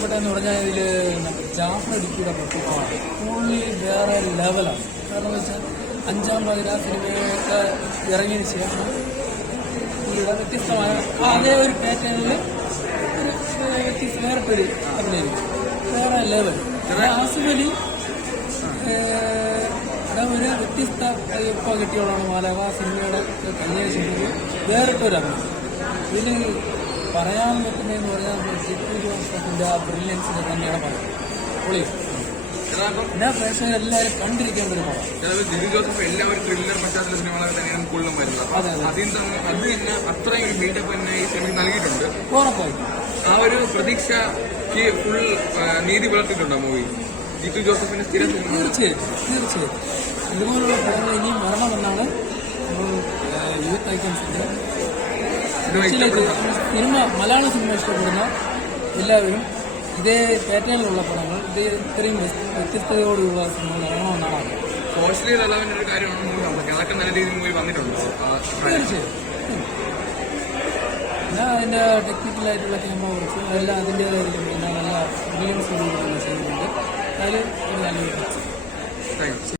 ഇഷ്ടപ്പെട്ടതെന്ന് പറഞ്ഞാൽ ഇതിൽ ജാഫർ ഇടുക്കിയുടെ പെർഫോമൻസ് ഫുള്ളി വേറെ ലെവലാണ്. കാരണം എന്ന് വെച്ചാൽ അഞ്ചാം പതിര സിനിമയൊക്കെ ഇറങ്ങിയതിന് ശേഷം പുള്ളിയുടെ വ്യത്യസ്തമായ അതേ ഒരു പാറ്റേണിൽ വേറിട്ടൊരു അഭിനയിക്കും, വേറെ ലെവൽ. ആസിഫലി ഒരു വ്യത്യസ്ത ഇപ്പോൾ കിട്ടിയോളാണ് മാലവ സിനിമയുടെ കഴിഞ്ഞതിന് ശേഷം വേറിട്ടൊരു അഭിനയം. ഇതിന് പറയാൻ പറ്റുന്നതെന്ന് പറഞ്ഞാൽ നമ്മൾ ജിത്തു ജോസഫിന്റെ ആ ബ്രില്യൻസിനെ തന്നെയാണ് പറയുന്നത്. പൊളി എല്ലാ പ്രേക്ഷകരെല്ലാവരും കണ്ടിരിക്കേണ്ട ഒരു പടം. ജിത്തു ജോസഫ് എല്ലാവരും ത്രില്ലർ പശ്ചാത്തല സിനിമകളൊക്കെ തന്നെയാണ് കൂടുതലും വരുന്നത്. അത് തന്നെ അത്രയും ഒരു ബിൽഡപ്പ് തന്നെ ഈ സിനിമ നൽകിയിട്ടുണ്ട്. ഉറപ്പായിട്ടും ആ ഒരു പ്രതീക്ഷയ്ക്ക് ഫുൾ നീതി പുലർത്തിയിട്ടുണ്ടോ മൂവി ജിത്തു ജോസഫിന്റെ സ്ഥിരം? തീർച്ചയായും ഇതുപോലുള്ള പടങ്ങൾ ഇനിയും വരണമെന്നാണ് നമ്മൾ യൂത്ത് ഐക്കൺസിന്റെ സിനിമ. മലയാള സിനിമ ഇഷ്ടപ്പെടുന്ന എല്ലാവരും ഇതേ പാറ്റേണിലുള്ള പടങ്ങൾ, ഇതേ ഇത്രയും വ്യത്യസ്തതയോടെയുള്ള സിനിമകൾ ഇറങ്ങണമെന്നാണ്. സോഷ്യലി റെലവന്റ് ഒരു കാര്യമാണ് മൂവി സംഭവിക്കുന്നത്. അതൊക്കെ നല്ല രീതിയിൽ മൂവി വന്നിട്ടുണ്ടോ? തീർച്ചയായും പിന്നെ അതിന്റെ ടെക്നിക്കലായിട്ടുള്ള ക്യാമറ വർക്ക്സ് അതെല്ലാം അതിൻ്റെതായിരിക്കും. പിന്നെ നല്ല ബ്രില്യൻസ് ചെയ്തിട്ടുണ്ട്. അതിൽ ഒരു നല്ലൊരു